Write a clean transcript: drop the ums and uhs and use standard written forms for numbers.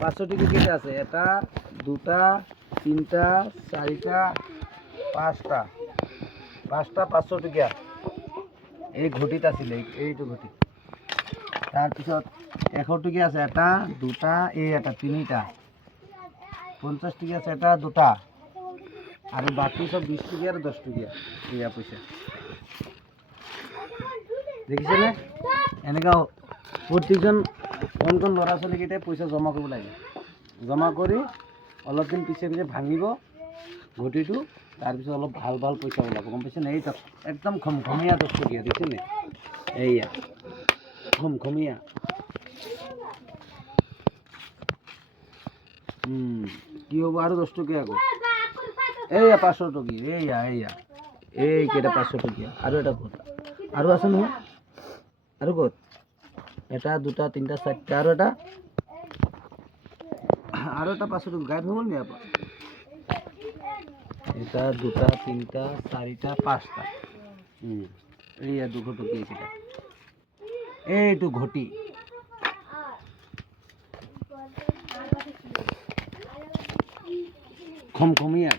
500 টাকা কেটে আছে এটা দুটা তিনটা চাৰিটা পাঁচটা 500 টকীয়া এই ঘটিত আছিলে এইটো ঘটি তাৰপিছত 100 টকীয়া আছে এটা দুটা এই এটা তিনিটা 50 টকীয়া আছে এটা দুটা আৰু বাকি সব 20 টকীয়া আৰু 10 টকীয়া এয়া পইচা দেখিছেনে এনেকা প্ৰতিজন কোন ল'ৰা ছোৱালীকেইটাই পইচা জমা কৰিব লাগে জমা কৰি অলপ দিন পিছে পিছে ভাঙিব ঘটিটো তাৰপিছত অলপ ভাল ভাল পইচা ওলাব গম পাইছেনে এই একদম খমখমীয়া 10 টকীয়া দেখিছেনে এইয়া খমখমীয়া কি হ'ব আৰু 10 টকীয়া আকৌ এইয়া 500 টকীয়া এইয়া এইকেইটা 500 টকীয়া আৰু এটা ক'ত আৰু আছে নহয় আৰু ক'ত এটা দুটা তিনটা চাৰিটা আৰু এটা 500 টকীয়া গায়ব হৈ গ'ল নি আপা এটা দুটা তিনটা চাৰিটা পাঁচটা এইয়া 200 টকীয়া এইকেইটা এইটো ঘটি খমখমীয়া